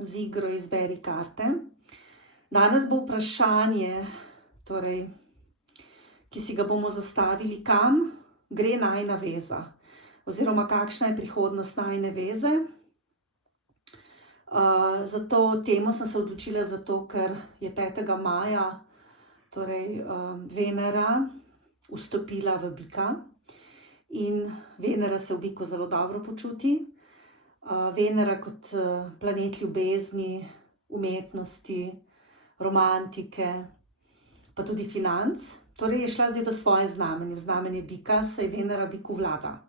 z igro Izberi karte. Danes bo vprašanje, torej, ki si ga bomo zastavili, kam gre najina veza, oziroma kakšna je prihodnost najine veze. Za to temo sem se odločila zato, ker je 5. maja torej, Venera vstopila v Bika in Venera se v Biku zelo dobro počuti. Venera kot planet ljubezni, umetnosti, romantike, pa tudi financ. Torej je šla zdaj v svoje znamenje, v znamenje Bika, saj Venera Biku vlada.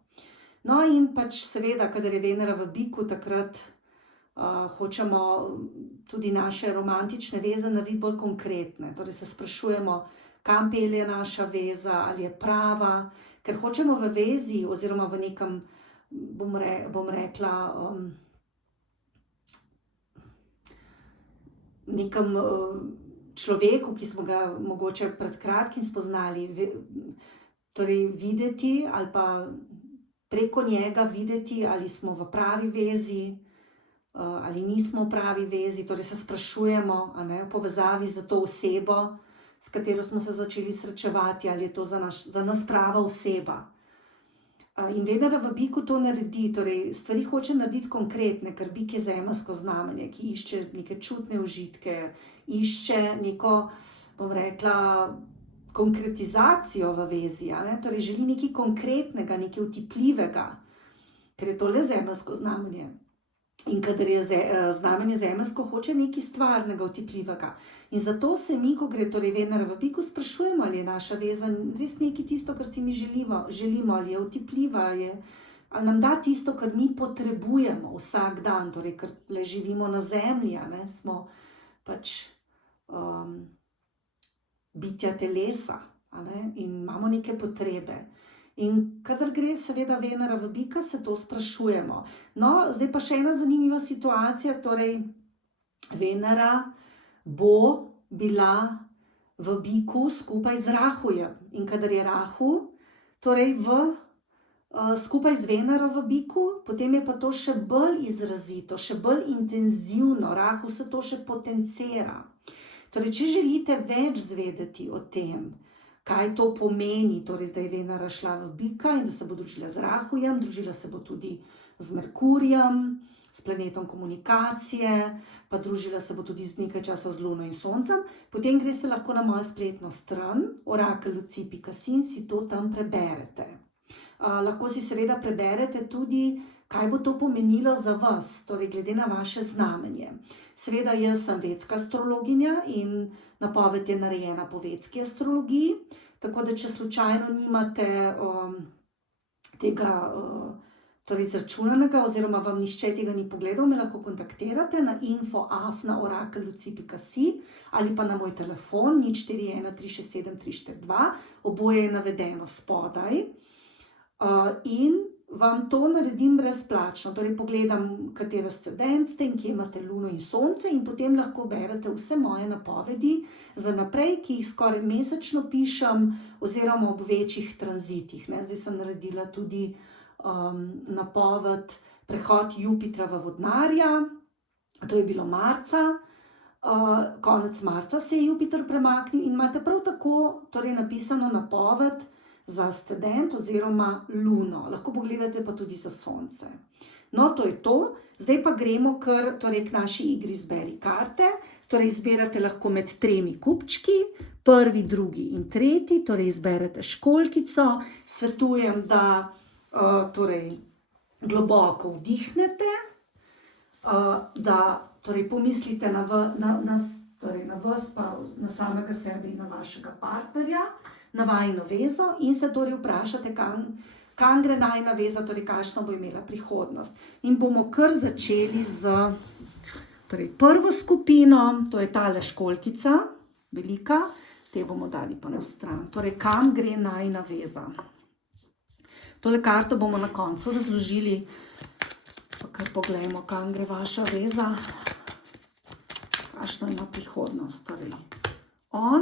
No in pač seveda, kadar je Venera v Biku, takrat hočemo tudi naše romantične veze narediti bolj konkretne. Torej se sprašujemo, kam pelje naša veza, ali je prava, ker hočemo v vezi oziroma v nekem, bom rekla, nekem človeku, ki smo ga mogoče pred kratkim spoznali, torej videti ali pa preko njega videti, ali smo v pravi vezi, ali nismo v pravi vezi. Torej se sprašujemo, v povezavi z to osebo, s katero smo se začeli srečevati, ali je to za nas prava oseba. In Venera v Biku to naredi, torej stvari hoče narediti konkretne, ker Bik je zemeljsko znamenje, ki išče neke čutne užitke, išče neko, bom rekla, konkretizacijo v vezi, torej želi nekaj konkretnega, nekaj utipljivega, ker je to le zemeljsko znamenje. In kadar je znamenje zemeljsko, hoče nekaj stvarnega, utipljivega. In zato se mi, ko gre torej Venera v Biku, sprašujemo, ali je naša veza res nekaj tisto, kar si mi želimo, ali je utipljiva, ali nam da tisto, kar mi potrebujemo vsak dan, torej ker le živimo na zemlji, smo pač bitja telesa, in imamo neke potrebe. In kadar gre seveda Venera v Bika, se to sprašujemo. No, zdaj pa še ena zanimiva situacija, torej Venera bo bila v Biku skupaj z Rahujem. In kadar je Rahu, torej skupaj z Venero v Biku, potem je pa to še bolj izrazito, še bolj intenzivno, Rahu se to še potencira. Torej, če želite več zvedeti o tem, kaj to pomeni, torej zdaj je Venera šla v Bika in da se bo družila z Rahujem, družila se bo tudi z Merkurjem, s planetom komunikacije, pa družila se bo tudi z nekaj časa z Luno in Soncem, potem greste lahko na mojo spletno stran orakelluci.si in si to tam preberete. Lahko si seveda preberete tudi, kaj bo to pomenilo za vas, torej glede na vaše znamenje. Seveda jaz sem vedska astrologinja in napoved je narejena po vedski astrologiji, tako da če slučajno nimate tega torej izračunanega oziroma vam nihče tega ni pogledal, me lahko kontaktirate na info@orakelluci.si ali pa na moj telefon 041 367 342, oboje je navedeno spodaj. In vam to naredim brezplačno, torej pogledam, kateri ascendent ste in kje imate Luno in Sonce in potem lahko berete vse moje napovedi za naprej, ki jih skoraj mesečno pišem oziroma ob večjih tranzitih. Zdaj sem naredila tudi napoved prehod Jupitra v Vodnarja, to je bilo marca, konec marca se je Jupiter premaknil in imate prav tako torej napisano napoved za ascendent oziroma Luno. Lahko pogledate pa tudi za Sonce. No, to je to. Zdaj pa gremo kar torej k naši igri Izberi karte. Torej izberate lahko med 3 kupčki, 1., 2. in 3. Torej izberete školjkico. Svetujem, da torej globoko vdihnete, da torej pomislite na vas, pa na samega sebe in na vašega partnerja, na vajino vezo in se torej vprašate, kam gre najina veza, torej kakšno bo imela prihodnost. In bomo kar začeli z torej prvo skupino, to je tale školjkica, velika, te bomo dali pa na stran. Torej, kam gre najina veza. Tole karto bomo na koncu razložili, pa kar pogledamo, kam gre vaša veza, kakšno ima prihodnost. Torej, on,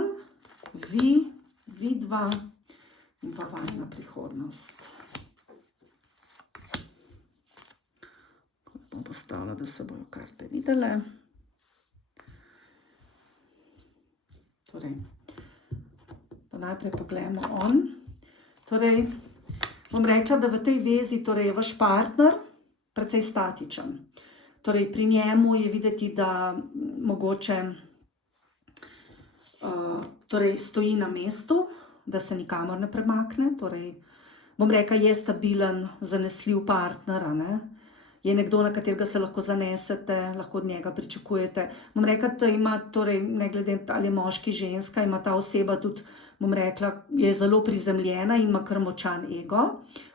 vi dva in pa vajina prihodnost. Bom postavila, da se bojo karte videle. Torej, da najprej pogledamo on. Torej, bom rekla, da v tej vezi torej je vaš partner precej statičen. Torej, pri njemu je videti, da mogoče torej stoji na mestu, da se nikamor ne premakne. Torej, bom rekla, je stabilen, zanesljiv partner, ne? Je nekdo, na katerega se lahko zanesete, lahko od njega pričakujete. Bom rekla, da ima, torej, ne glede ali je moški, ženska, ima ta oseba tudi, bom rekla, je zelo prizemljena in ima kar močan ego,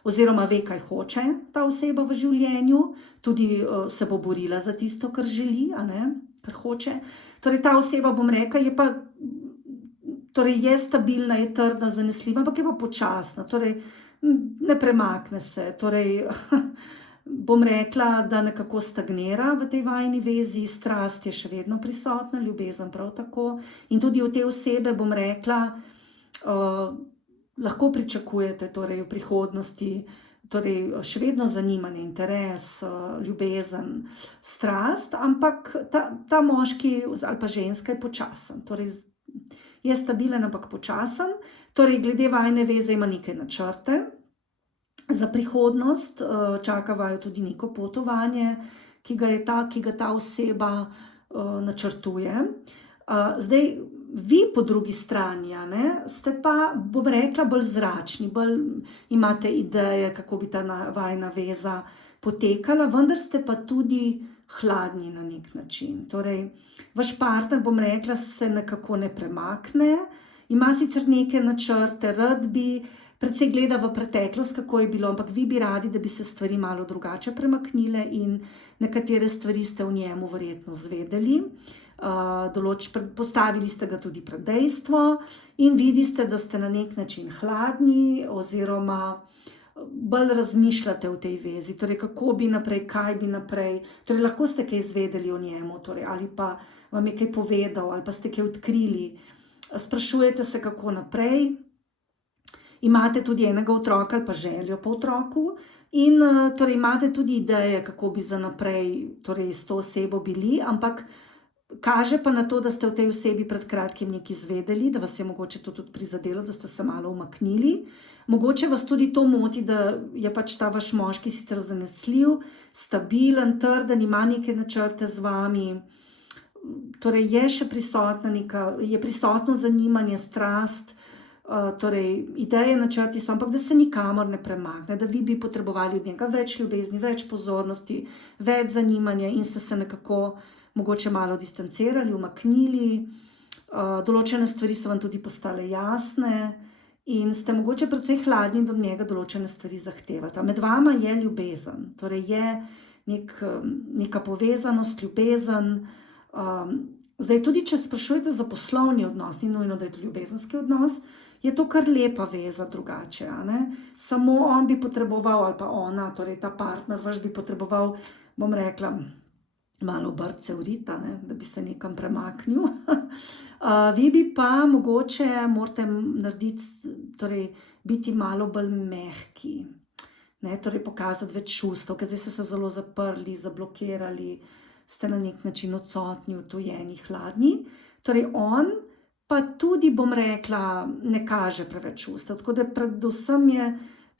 oziroma ve, kaj hoče ta oseba v življenju, tudi se bo borila za tisto, kar želi, a ne, kar hoče. Torej, ta oseba, bom rekla, je pa, torej, je stabilna, je trdna, zanesljiva, ampak je pa počasna, torej, ne premakne se, torej, bom rekla, da nekako stagnira v tej vajini vezi, strast je še vedno prisotna, ljubezen prav tako. In tudi od te osebe, bom rekla, lahko pričakujete torej, v prihodnosti torej, še vedno zanimanje, interes, ljubezen, strast, ampak ta moški ali pa ženska je počasen. Torej, je stabilen, ampak počasen. Torej, glede vajine veze ima neke načrte za prihodnost, čaka vaju tudi neko potovanje, ki ga ta oseba načrtuje. Zdaj, vi po drugi strani, ne, ste pa, bom rekla, bolj zračni, bolj imate ideje, kako bi ta vajina veza potekala, vendar ste pa tudi hladni na nek način. Torej, vaš partner, bom rekla, se nekako ne premakne, ima sicer neke načrte, rad bi, predvsej gleda v preteklost, kako je bilo, ampak vi bi radi, da bi se stvari malo drugače premaknile in nekatere stvari ste v njemu verjetno zvedeli. Postavili ste ga tudi pred dejstvo in vidite, da ste na nek način hladni oziroma bolj razmišljate v tej vezi. Torej, kako bi naprej, kaj bi naprej. Torej, lahko ste kaj izvedeli o njemu, torej, ali pa vam je kaj povedal, ali pa ste kaj odkrili. Sprašujete se, kako naprej. Imate tudi enega otroka ali pa željo po otroku in torej, imate tudi ideje, kako bi za naprej torej, s to osebo bili, ampak kaže pa na to, da ste v tej osebi pred kratkim nekaj izvedeli, da vas je mogoče to tudi prizadelo, da ste se malo umaknili. Mogoče vas tudi to moti, da je pač ta vaš moški sicer zanesljiv, stabilen, trden, ima neke načrte z vami. Torej, je še prisotno zanimanje, strast, torej, ideje, načrti so, ampak da se nikamor ne premakne, da vi bi potrebovali od njega več ljubezni, več pozornosti, več zanimanja in ste se nekako mogoče malo distancirali, umaknili. Določene stvari so vam tudi postale jasne in ste mogoče precej hladni do njega, določene stvari zahtevate. Med vama je ljubezen, torej je neka povezanost, ljubezen. Zdaj, tudi če sprašujete za poslovni odnos, ni nujno, da je to ljubezenski odnos, je to kar lepa veza drugače. Ne? Samo on bi potreboval, ali pa ona, torej ta partner vaš bi potreboval, bom rekla, malo brce v rita, ne? Da bi se nekam premaknil. Vi bi pa mogoče morate narediti, torej biti malo bolj mehki, ne? Torej pokazati več čustev, ker zdaj ste se zelo zaprli, zablokirali, ste na nek način odsotni, odtujeni, hladni. Torej on pa tudi, bom rekla, ne kaže preveč čustev. Tako da predvsem je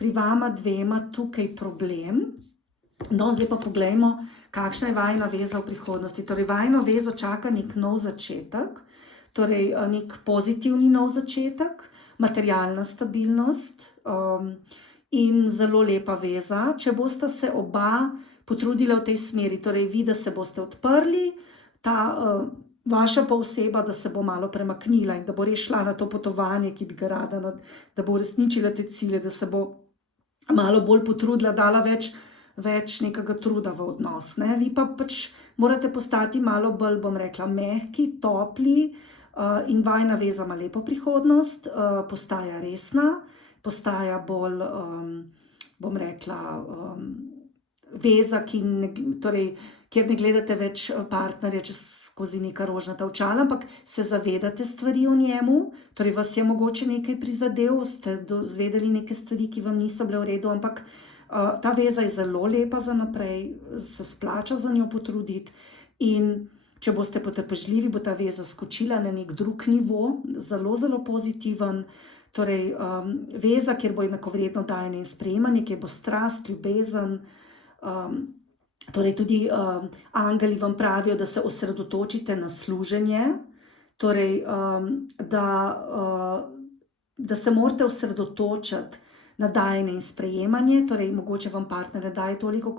pri vama dvema tukaj problem. No, zdaj pa poglejmo, kakšna je vajina veza v prihodnosti. Torej, vajino vezo čaka nek nov začetek, torej nek pozitivni nov začetek, materialna stabilnost in zelo lepa veza. Če boste se oba potrudila v tej smeri, torej vi, da se boste odprli, ta vaša pa oseba, da se bo malo premaknila in da bo res šla na to potovanje, ki bi ga rada, da bo uresničila te cilje, da se bo malo bolj potrudila, dala več nekega truda v odnos. Ne? Vi pa pač morate postati malo bolj, bom rekla, mehki, topli in vajina veza ima lepo prihodnost, postaja resna, postaja bolj, bom rekla, veza, kjer ne gledate več partnerja skozi neka rožnata očala, ampak se zavedate stvari o njemu, torej vas je mogoče nekaj prizadel, ste zvedeli neke stvari, ki vam niso bile v redu, ampak ta veza je zelo lepa za naprej, se splača za njo potruditi in Če boste potrpežljivi, bo ta veza skočila na nek drug nivo, zelo, zelo pozitiven. Torej, veza, kjer bo enakovredno dajanje in sprejemanje, kjer bo strast, ljubezen. Torej, tudi angeli vam pravijo, da se osredotočite na služenje, torej, da se morate osredotočiti na dajanje in sprejemanje, torej mogoče vam partner ne daje toliko,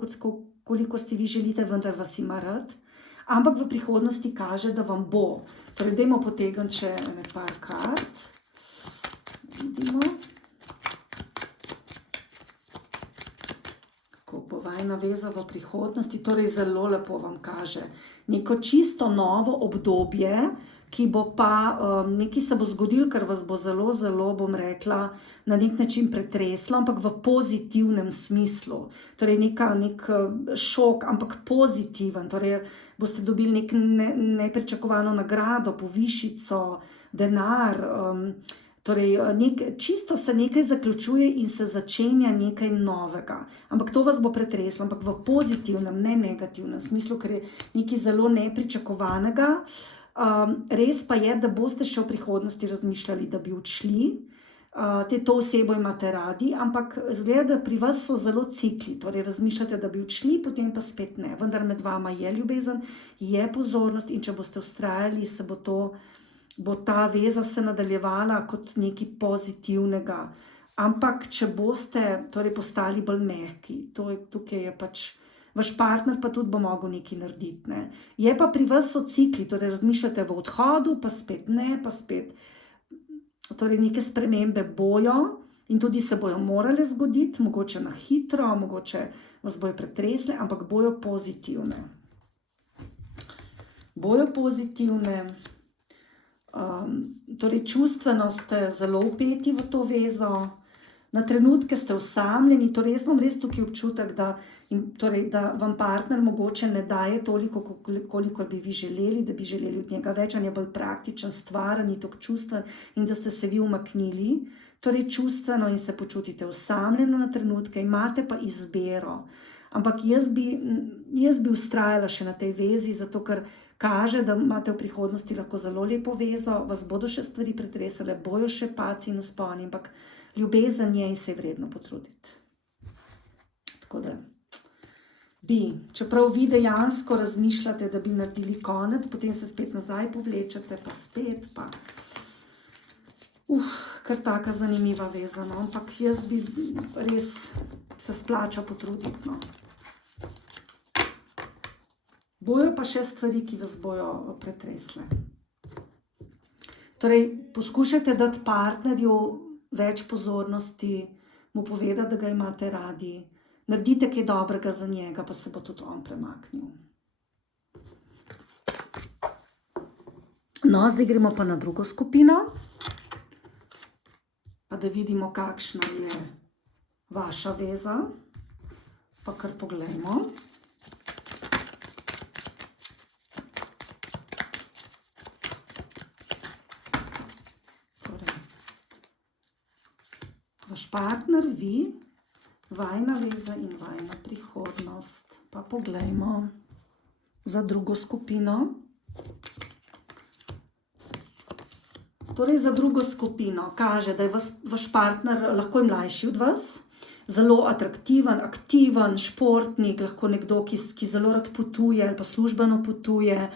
koliko si vi želite, vendar vas ima rad, ampak v prihodnosti kaže, da vam bo. Torej, dajmo potegniti še par kart. Vidimo, kako bo vajna veza v prihodnosti. Torej, zelo lepo vam kaže neko čisto novo obdobje, ki bo pa, nekaj se bo zgodilo, kar vas bo zelo, zelo, bom rekla, na nek način pretreslo, ampak v pozitivnem smislu. Torej, nek šok, ampak pozitiven. Torej, boste dobili nek nepričakovano nagrado, povišico, denar. Torej, čisto se nekaj zaključuje in se začenja nekaj novega. Ampak to vas bo pretreslo, ampak v pozitivnem, ne negativnem smislu, ker je nekaj zelo nepričakovanega. Res pa je, da boste še v prihodnosti razmišljali, da bi odšli. To osebo imate radi, ampak zgleda, da pri vas so zelo cikli. Torej, razmišljate, da bi odšli, potem pa spet ne. Vendar med vama je ljubezen, je pozornost in če boste vztrajali, bo ta veza se nadaljevala kot nekaj pozitivnega. Ampak, če boste torej, postali bolj mehki, tukaj je pač vaš partner, pa tudi bo mogel nekaj narediti. Ne? Je pa pri vas so cikli, torej razmišljate v odhodu, pa spet ne, pa spet. Torej, neke spremembe bojo in tudi se bojo morale zgoditi, mogoče na hitro, mogoče vas bojo pretresle, ampak bojo pozitivne. Bojo pozitivne. Torej, čustveno ste zelo vpeti v to vezo, na trenutke ste osamljeni, torej jaz imam res tukaj občutek, da vam partner mogoče ne daje toliko, koliko bi vi želeli, da bi želeli od njega več, on je bolj praktičen, stvaren, ni toliko čustven in da ste se vi umaknili, torej čustveno in se počutite osamljeno na trenutke, imate pa izbiro. Ampak jaz bi vztrajala še na tej vezi, zato ker kaže, da imate v prihodnosti lahko zelo lepo vezo, vas bodo še stvari pretresale, bojo še padci in vzponi, ampak ljubezen je in se je vredno potruditi. Tako da čeprav vi dejansko razmišljate, da bi naredili konec, potem se spet nazaj povlečete, pa spet, pa kar taka zanimiva veza, no? Ampak jaz bi res se splača potruditi, no. Bojo pa še stvari, ki vas bojo pretresle. Torej, poskušajte dati partnerju več pozornosti, mu povedati, da ga imate radi, naredite kaj dobrega za njega, pa se bo tudi on premaknil. No, zdaj gremo pa na drugo skupino, pa da vidimo, kakšna je vaša veza, pa kar poglejmo. Vaš partner, vi, vajna veza in vajna prihodnost. Pa poglejmo za drugo skupino. Torej, za drugo skupino kaže, da je vaš partner lahko mlajši od vas, zelo atraktiven, aktiven, športnik, lahko nekdo, ki zelo rad potuje ali pa službeno potuje,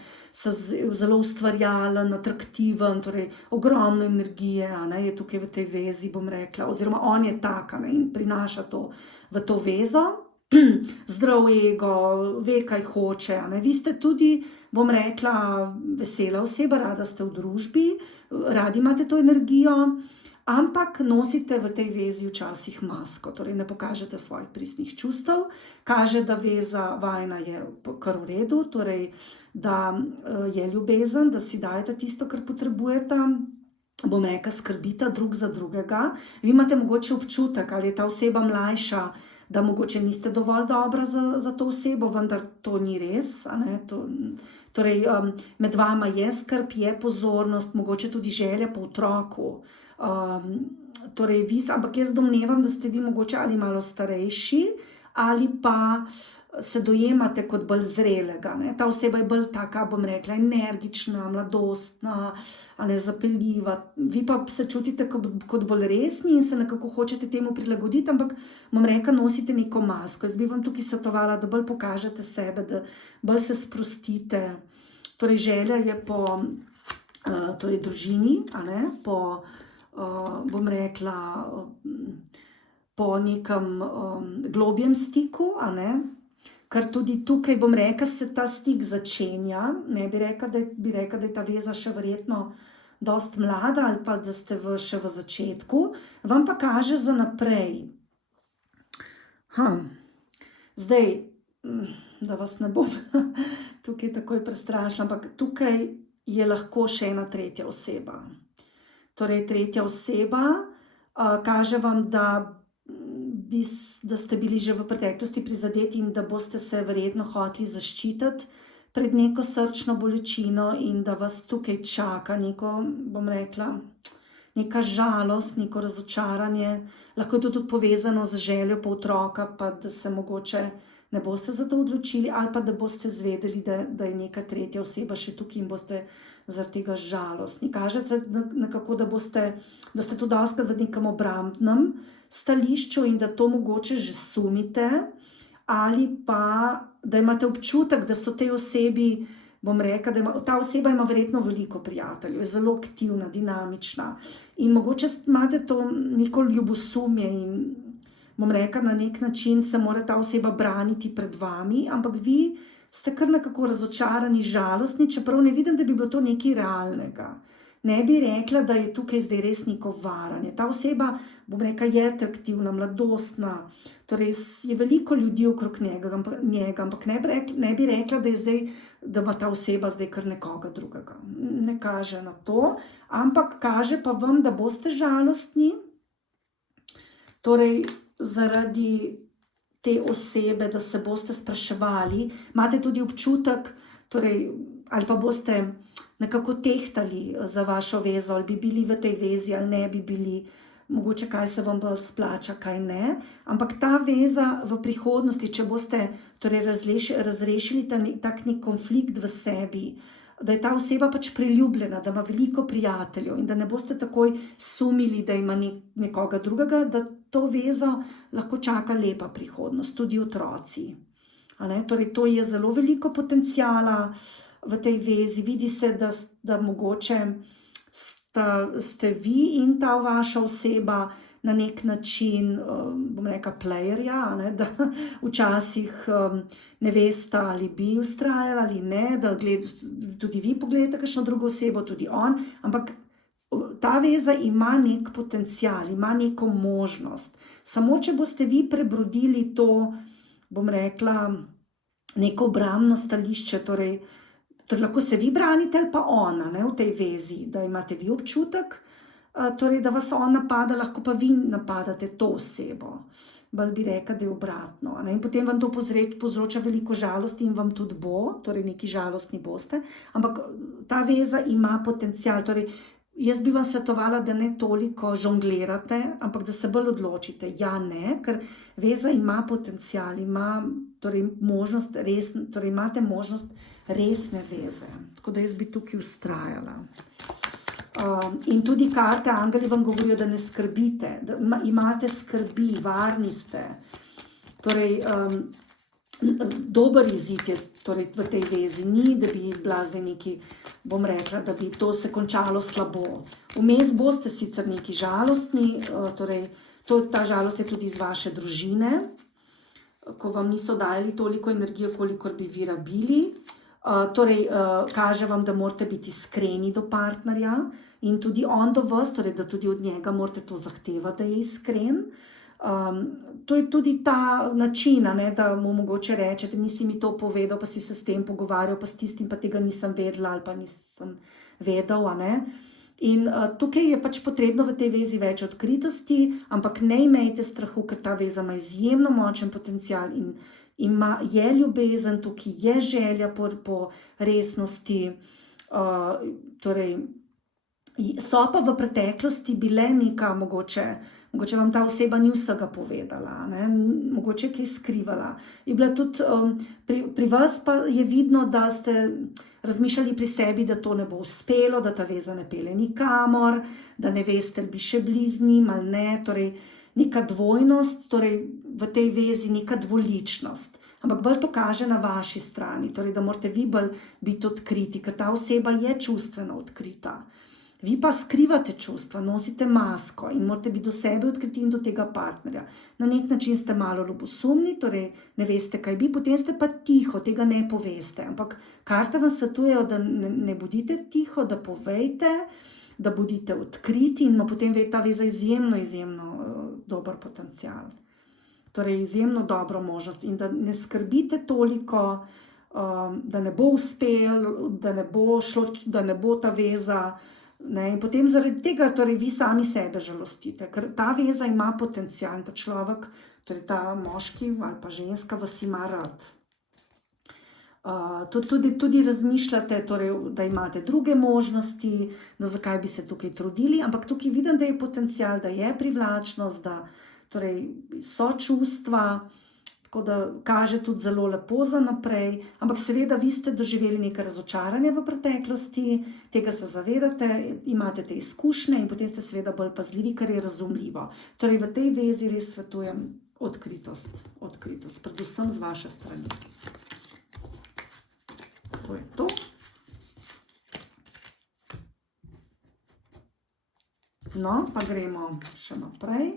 zelo ustvarjalen, atraktiven, torej ogromno energije je tukaj v tej vezi, bom rekla, oziroma on je tak in prinaša to v to vezo, zdrav ego, ve, kaj hoče. Vi ste tudi, bom rekla, vesela oseba, rada ste v družbi, radi imate to energijo, ampak nosite v tej vezi včasih masko, torej ne pokažete svojih pristnih čustev, kaže, da veza vajna je kar v redu, torej da je ljubezen, da si dajete tisto, kar potrebujete, bom rekla, skrbita drug za drugega. Vi imate mogoče občutek, ali je ta oseba mlajša, da mogoče niste dovolj dobra za to osebo, vendar to ni res. Torej, med vama je skrb, je pozornost, mogoče tudi želja po otroku. Torej, ampak jaz domnevam, da ste vi mogoče ali malo starejši, ali pa se dojemate kot bolj zrelega. Ne? Ta oseba je bolj taka, bom rekla, energična, mladostna, zapeljiva. Vi pa se čutite kot bolj resni in se nekako hočete temu prilagoditi, ampak bom rekla, nosite neko masko. Jaz bi vam tukaj svetovala, da bolj pokažete sebe, da bolj se sprostite. Torej, želja je po družini, po, bom rekla, po nekem globjem stiku, ker tudi tukaj, bom rekla, se ta stik začenja. Ne bi rekla, da je ta veza še verjetno dost mlada ali pa da ste še v začetku. Vam pa kaže za naprej. Zdaj, da vas ne bom tukaj takoj prestrašila, ampak tukaj je lahko še ena tretja oseba. Torej, tretja oseba kaže vam, da ste bili že v preteklosti prizadeti in da boste se verjetno hoteli zaščititi pred neko srčno bolečino in da vas tukaj čaka neko, bom rekla, neka žalost, neko razočaranje. Lahko je to tudi povezano z željo po otroka, pa da se mogoče ne boste za to odločili ali pa da boste zvedeli, da je neka tretja oseba še tukaj in boste zaradi tega žalostni. Kaže se nekako, da ste to dostakrat v nekem obrambnem stališču in da to mogoče že sumite, ali pa da imate občutek, da so tej osebi, bom rekla, ta oseba ima verjetno veliko prijateljev, je zelo aktivna, dinamična in mogoče imate to neko ljubosumje in bom rekla, na nek način se mora ta oseba braniti pred vami, ampak vi ste kar nekako razočarani, žalostni, čeprav ne vidim, da bi bilo to nekaj realnega. Ne bi rekla, da je tukaj zdaj res neko varanje. Ta oseba, bom rekla, je aktivna, mladostna, torej je veliko ljudi okrog njega, ampak ne bi rekla, da ima ta oseba zdaj kar nekoga drugega. Ne kaže na to, ampak kaže pa vam, da boste žalostni, torej zaradi te osebe, da se boste spraševali, imate tudi občutek, torej, ali pa boste nekako tehtali za vašo vezo, ali bi bili v tej vezi, ali ne bi bili, mogoče kaj se vam bolj splača, kaj ne. Ampak ta veza v prihodnosti, če boste torej razrešili tak nek konflikt v sebi, da je ta oseba pač priljubljena, da ima veliko prijateljev in da ne boste takoj sumili, da ima nekoga drugega, da to vezo lahko čaka lepa prihodnost, tudi otroci. Torej, to je zelo veliko potenciala v tej vezi. Vidi se, da mogoče ste vi in ta vaša oseba na nek način, bom rekla, playerja, da včasih ne veste, ali bi vztrajali ali ne, da tudi vi pogledate kakšno drugo osebo, tudi on, ampak ta veza ima nek potencial, ima neko možnost. Samo, če boste vi prebrodili to, bom rekla, neko obrambno stališče, torej lahko se vi branite ali pa ona v tej vezi, da imate vi občutek, torej da vas on napada, lahko pa vi napadate to osebo. Bolj bi rekla, da je obratno. In potem vam to povzroča veliko žalosti in vam tudi bo, torej neki žalostni boste, ampak ta veza ima potencial. Torej, jaz bi vam svetovala, da ne toliko žonglirate, ampak da se bolj odločite. Ja, ne, ker veza ima potencial, torej imate možnost resne veze. Tako da jaz bi tukaj vztrajala. In tudi karte, angeli vam govorijo, da ne skrbite, da imate skrbi, varni ste. Torej, dober izid je torej, v tej vezi, ni, da bi bila zdaj neki, bom rekla, da bi to se končalo slabo. Vmes boste sicer neki žalostni, torej, ta žalost je tudi iz vaše družine, ko vam niso dali toliko energije, kolikor bi vi rabili. Torej, kaže vam, da morate biti iskreni do partnerja in tudi on do vas, torej, da tudi od njega morate to zahtevati, da je iskren. To je tudi ta način, da mu mogoče rečete, nisi mi to povedal, pa si se s tem pogovarjal, pa s tistim, pa tega nisem vedela ali pa nisem vedel. In tukaj je pač potrebno v tej vezi več odkritosti, ampak ne imejte strahu, ker ta veza ima izjemno močen potencial in je ljubezen, tukaj je želja po resnosti, torej So pa v preteklosti bile neka, mogoče vam ta oseba ni vsega povedala, ne? Mogoče kaj skrivala. Je bila tudi, pri vas pa je vidno, da ste razmišljali pri sebi, da to ne bo uspelo, da ta veza ne pelje nikamor, da ne veste, ali bi še bili z njim ali ne, torej neka dvojnost, torej v tej vezi neka dvoličnost. Ampak bolj to kaže na vaši strani, torej da morate vi bolj biti odkriti, ker ta oseba je čustveno odkrita. Vi pa skrivate čustva, nosite masko in morate biti do sebe odkriti in do tega partnerja. Na nek način ste malo ljubosumni, torej ne veste, kaj bi, potem ste pa tiho, tega ne poveste. Ampak karte vam svetujejo, da ne bodite tiho, da povejte, da bodite odkriti in ima potem ta veza izjemno dober potencial. Torej izjemno dobro možnost in da ne skrbite toliko, da ne bo uspel, da ne bo šlo, da ne bo ta veza. Ne, in potem zaradi tega torej vi sami sebe žalostite, ker ta veza ima potencial, ta človek, torej ta moški ali pa ženska vas ima rad. Tudi razmišljate, torej, da imate druge možnosti, da zakaj bi se tukaj trudili, ampak tukaj vidim, da je potencial, da je privlačnost, da torej, so čustva, tako da kaže tudi zelo lepo za naprej, ampak seveda vi ste doživeli nekaj razočaranja v preteklosti, tega se zavedate, imate te izkušnje in potem ste seveda bolj pazljivi, kar je razumljivo. Torej v tej vezi res svetujem odkritost, predvsem z vaše strani. To je to. No, pa gremo še naprej.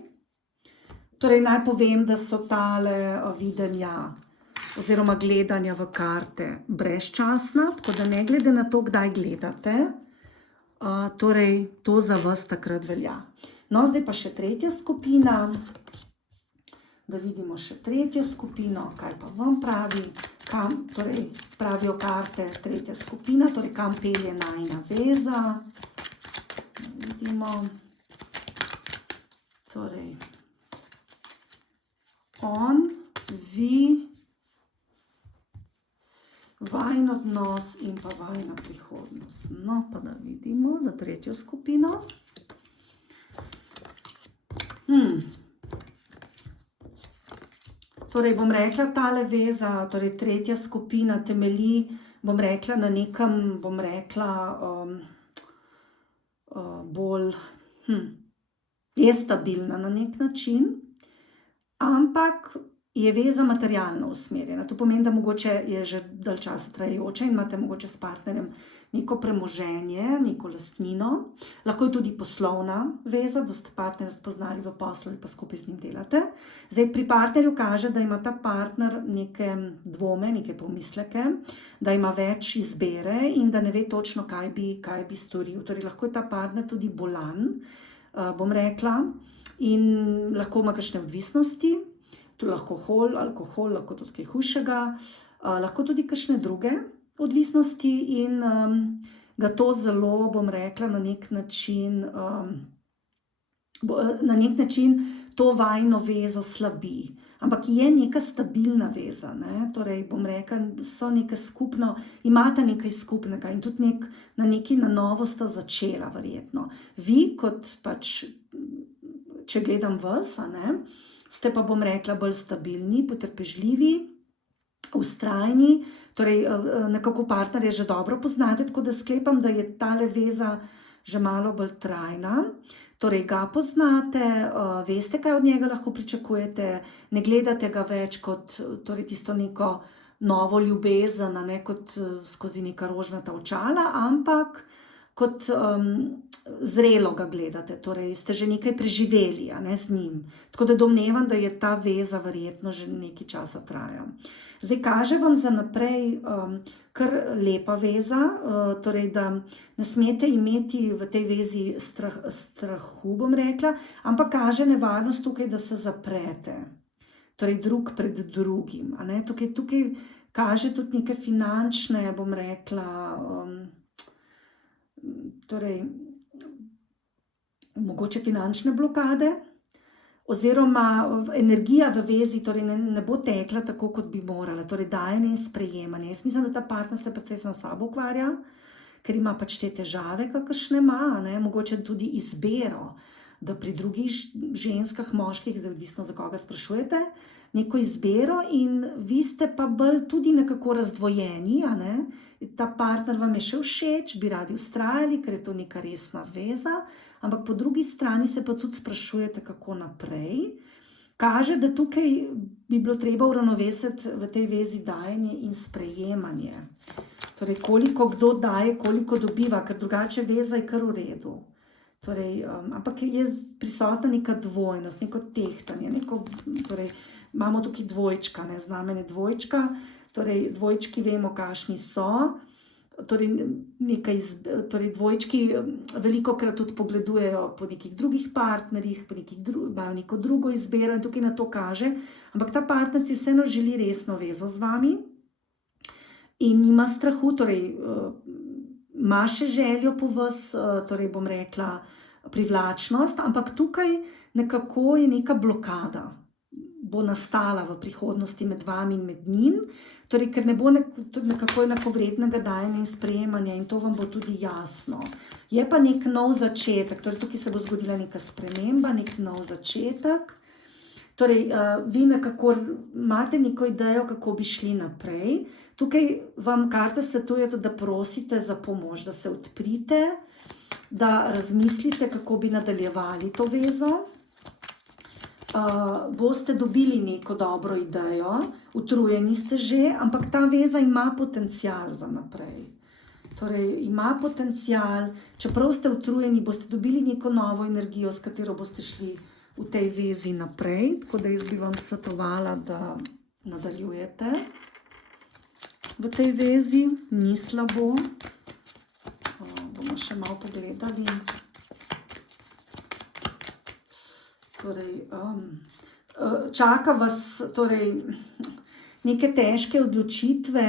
Torej, naj povem, da so tale videnja oziroma gledanja v karte brezčasna, tako da ne glede na to, kdaj gledate, torej to za vas takrat velja. No, zdaj pa še tretja skupina, da vidimo še tretjo skupino, kaj pa vam pravi, torej pravijo karte tretja skupina, torej kam pelje najina veza. Vidimo, torej on, vi, vajin odnos in pa vajina prihodnost. No, pa da vidimo za tretjo skupino. Torej, bom rekla, tale veza, torej tretja skupina temelji, bom rekla, na nekem, bom rekla, bolj, je stabilna na nek način, ampak je veza materialno usmerjena. To pomeni, da mogoče je že dalj časa trajajoča in imate mogoče s partnerjem neko premoženje, neko lastnino. Lahko je tudi poslovna veza, da ste partnerja spoznali v poslu ali pa skupaj z njim delate. Zdaj pri partnerju kaže, da ima ta partner neke dvome, neke pomisleke, da ima več izbere in da ne ve točno, kaj bi storil. Torej lahko je ta partner tudi bolan, bom rekla, in lahko ima kakšne odvisnosti, tudi alkohol, lahko tudi kaj hujšega, lahko tudi kakšne druge odvisnosti in ga to zelo, bom rekla, na nek način to vajino vezo slabi. Ampak je neka stabilna veza, ne? Torej, bom rekla, so nekaj skupno, imata nekaj skupnega in tudi na neki na novo sta začela verjetno. Vi kot pač, če gledam vas, ste pa, bom rekla, bolj stabilni, potrpežljivi, vztrajni, torej nekako partnerje že dobro poznate, tako da sklepam, da je tale veza že malo bolj trajna. Torej ga poznate, veste, kaj od njega lahko pričakujete, ne gledate ga več kot torej tisto neko novo ljubezen, ne kot skozi neka rožnata očala, ampak kot zrelo ga gledate, torej ste že nekaj preživeli, z njim. Tako da domnevam, da je ta veza verjetno že nekaj časa traja. Zdaj kaže vam za naprej kar lepa veza, torej da ne smete imeti v tej vezi strahu, bom rekla, ampak kaže nevarnost tukaj, da se zaprete. Torej drug pred drugim. Tukaj kaže tudi neke finančne, bom rekla, torej mogoče finančne blokade, oziroma energija v vezi torej ne bo tekla tako, kot bi morala, torej dajanje in sprejemanje. Jaz mislim, da ta partner se precej sam sabo ukvarja, ker ima pač te težave, kakršne ima, ne? Mogoče tudi izbero, da pri drugih ženskah, moških, zdaj odvisno za koga sprašujete, neko izbero in vi ste pa bolj tudi nekako razdvojeni, a ne? Ta partner vam je še všeč, bi radi vztrajali, ker je to neka resna veza, ampak po drugi strani se pa tudi sprašujete, kako naprej. Kaže, da tukaj bi bilo treba uravnovesiti v tej vezi dajanje in sprejemanje. Torej, koliko kdo daje, koliko dobiva, ker drugače veza je kar v redu. Torej, ampak je prisotna neka dvojnost, neko tehtanje, torej, imamo tukaj dvojčka, ne, znamenje dvojčka, torej dvojčki vemo, kakšni so, torej, torej dvojčki velikokrat tudi pogledujejo po nekih drugih partnerjih, imajo neko drugo izbiro in tukaj na to kaže, ampak ta partner si vseeno želi resno vezo z vami in nima strahu, torej ima še željo po vas, torej bom rekla privlačnost, ampak tukaj nekako je neka blokada, bo nastala v prihodnosti med vami in med njim, torej, ker ne bo nekako enakovrednega dajanja in sprejemanja in to vam bo tudi jasno. Je pa nek nov začetek, torej tukaj se bo zgodila neka sprememba, nek nov začetek. Torej, vi nekako imate neko idejo, kako bi šli naprej. Tukaj vam karte svetujejo, da prosite za pomoč, da se odprite, da razmislite, kako bi nadaljevali to vezo. Boste dobili neko dobro idejo, utrujeni ste že, ampak ta veza ima potencial za naprej. Torej, ima potencial, čeprav ste utrujeni, boste dobili neko novo energijo, s katero boste šli v tej vezi naprej, tako da jaz bi vam svetovala, da nadaljujete v tej vezi, ni slabo. Bomo še malo pogledali. Torej, čaka vas torej, neke težke odločitve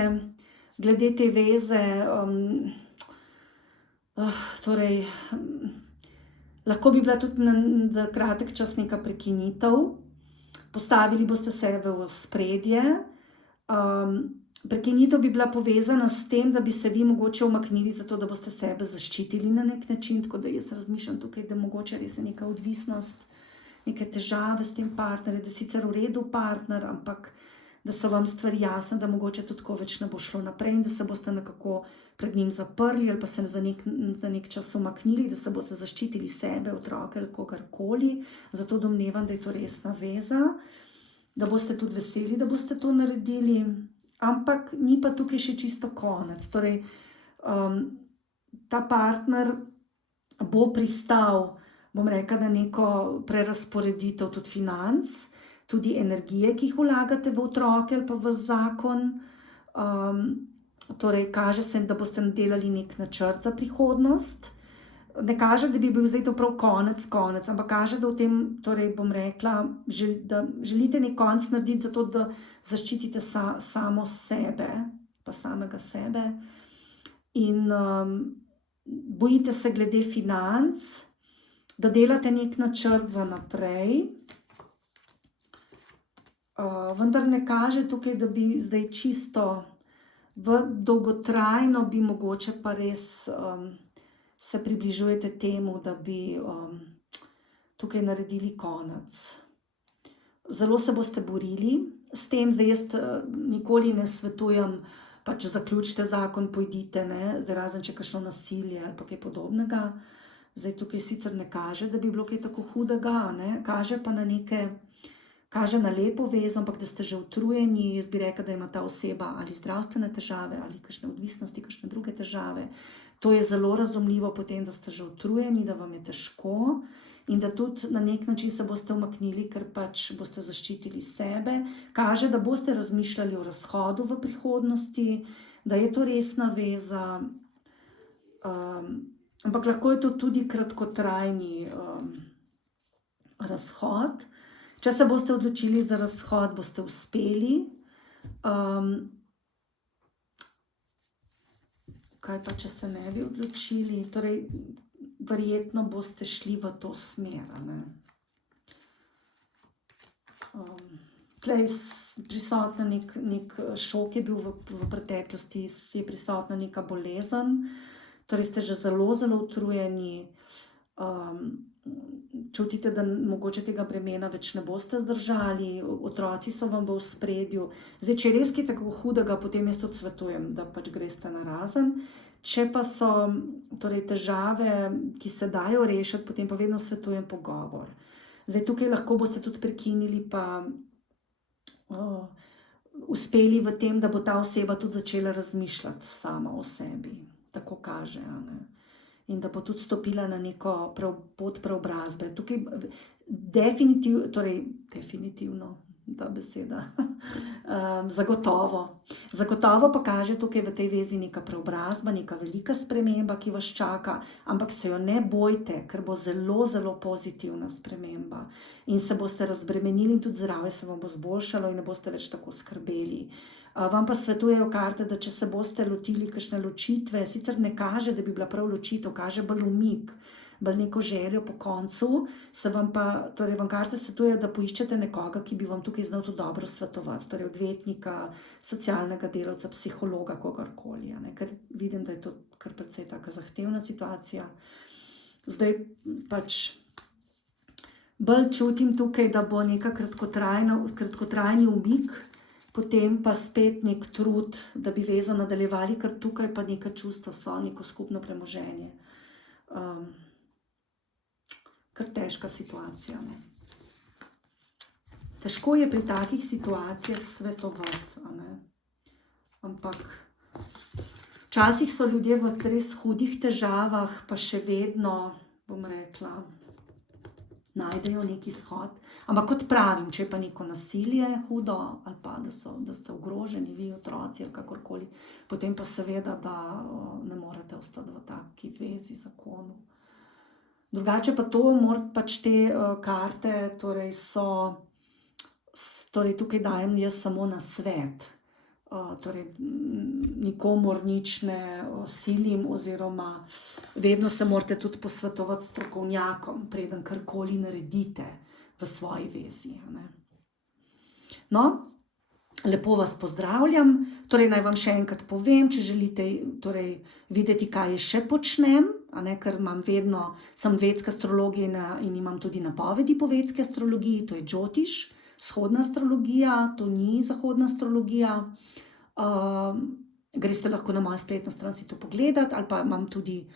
glede te veze, torej, lahko bi bila tudi za kratek čas neka prekinitev, postavili boste sebe v ospredje, prekinitev bi bila povezana s tem, da bi se vi mogoče umaknili zato, da boste sebe zaščitili na nek način, tako da jaz razmišljam tukaj, da mogoče res je neka odvisnost, neke težave s tem partnerjem, da je sicer v redu partner, ampak da so vam stvari jasne, da mogoče tudi tako več ne bo šlo naprej in da se boste nekako pred njim zaprli ali pa se za nek čas umaknili, da se boste zaščitili sebe, otroke ali kogarkoli. Zato domnevam, da je to resna veza, da boste tudi veseli, da boste to naredili, ampak ni pa tukaj še čisto konec. Torej, ta partner bo pristal, bom rekla, na neko prerazporeditev tudi financ, tudi energije, ki jih vlagate v otroke ali pa v zakon. Torej, kaže se, da boste nadelali nek načrt za prihodnost. Ne kaže, da bi bil zdaj to prav konec, ampak kaže, da v tem, torej bom rekla, da želite nek konc narediti zato, da zaščitite samo sebe, pa samega sebe. In bojite se glede financ, da delate nek načrt za naprej, vendar ne kaže tukaj, da bi zdaj čisto v dolgotrajno bi mogoče pa res se približujete temu, da bi tukaj naredili konec. Zelo se boste borili s tem, zdaj jaz nikoli ne svetujem, pač zaključite zakon, pojdite, ne, zdaj razen če kakšno nasilje ali pa kaj podobnega. Zdaj tukaj sicer ne kaže, da bi bilo kaj tako hudega, ne? Kaže pa kaže na lepo vezo, ampak da ste že utrujeni. Jaz bi rekla, da ima ta oseba ali zdravstvene težave ali kakšne odvisnosti, kakšne druge težave. To je zelo razumljivo potem, da ste že utrujeni, da vam je težko in da tudi na nek način se boste umaknili, ker pač boste zaščitili sebe. Kaže, da boste razmišljali o razhodu v prihodnosti, da je to resna veza, ampak lahko je to tudi kratkotrajni razhod. Če se boste odločili za razhod, boste uspeli. Kaj pa, če se ne bi odločili? Torej, verjetno boste šli v to smer, ne? Tlej prisotna nek šok je bil v preteklosti, je prisotna neka bolezen. torej ste že zelo, zelo utrujeni, čutite, da mogoče tega bremena več ne boste zdržali, otroci so vam v ospredju. Zdaj, če je res kaj tako hudega, potem jaz tudi svetujem, da pač greste narazen. Če pa so torej težave, ki se dajo rešiti, potem pa vedno svetujem pogovor. Zdaj, tukaj lahko boste tudi prekinili pa uspeli v tem, da bo ta oseba tudi začela razmišljati sama o sebi. Tako kaže, a ne? In da bo tudi stopila na neko pot preobrazbe. Tukaj definitivno, ta beseda, zagotovo pa kaže tukaj v tej vezi neka preobrazba, neka velika sprememba, ki vas čaka, ampak se jo ne bojte, ker bo zelo, zelo pozitivna sprememba in se boste razbremenili in tudi zdravje se vam bo zboljšalo in ne boste več tako skrbeli. Vam pa svetujejo karte, da če se boste lotili kakšne ločitve, sicer ne kaže, da bi bila prav ločitev, kaže bolj umik, bolj neko željo po koncu, vam karte svetujejo, da poiščete nekoga, ki bi vam tukaj znal tudi dobro svetovati, torej odvetnika, socialnega delavca, psihologa, kogarkoli, ker vidim, da je to kar precej taka zahtevna situacija. Zdaj pač bolj čutim tukaj, da bo neka kratkotrajni umik, potem pa spet nek trud, da bi vezo nadaljevali, ker tukaj pa neka čustva so, neko skupno premoženje. Kar težka situacija. Ne? Težko je pri takih situacijah svetovati, ampak včasih so ljudje v res hudih težavah, pa še vedno, bom rekla, najdejo neki izhod. Ampak kot pravim, če je pa neko nasilje hudo, ali pa da ste ogroženi, vi otroci ali kakorkoli, potem pa seveda, da ne morete ostati v taki vezi, zakonu. Drugače pa to pač te karte, torej tukaj dajem jaz samo na svet. Torej nikomur nič ne silim oziroma vedno se morate tudi posvetovati s strokovnjakom, preden karkoli naredite v svoji vezi. No, lepo vas pozdravljam. Torej naj vam še enkrat povem, če želite videti, kaj še počnem, ker sem vedska astrologija in imam tudi napovedi po vedski astrologiji, to je Džotiš, vzhodna astrologija, to ni zahodna astrologija. Greste lahko na mojo spletno stran si to pogledati, ali pa imam tudi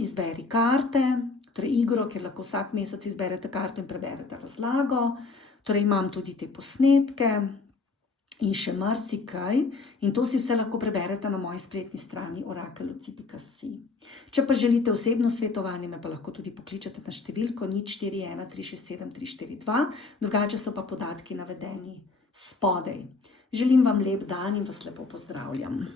izberi karte, torej igro, kjer lahko vsak mesec izberete karto in preberete razlago. Torej imam tudi te posnetke in še marsikaj in to si vse lahko preberete na moji spletni strani orakelluci.si. Če pa želite osebno svetovanje, me pa lahko tudi pokličete na številko 041 367 342, drugače so pa podatki navedeni spodaj. Želim vam lep dan in vas lepo pozdravljam.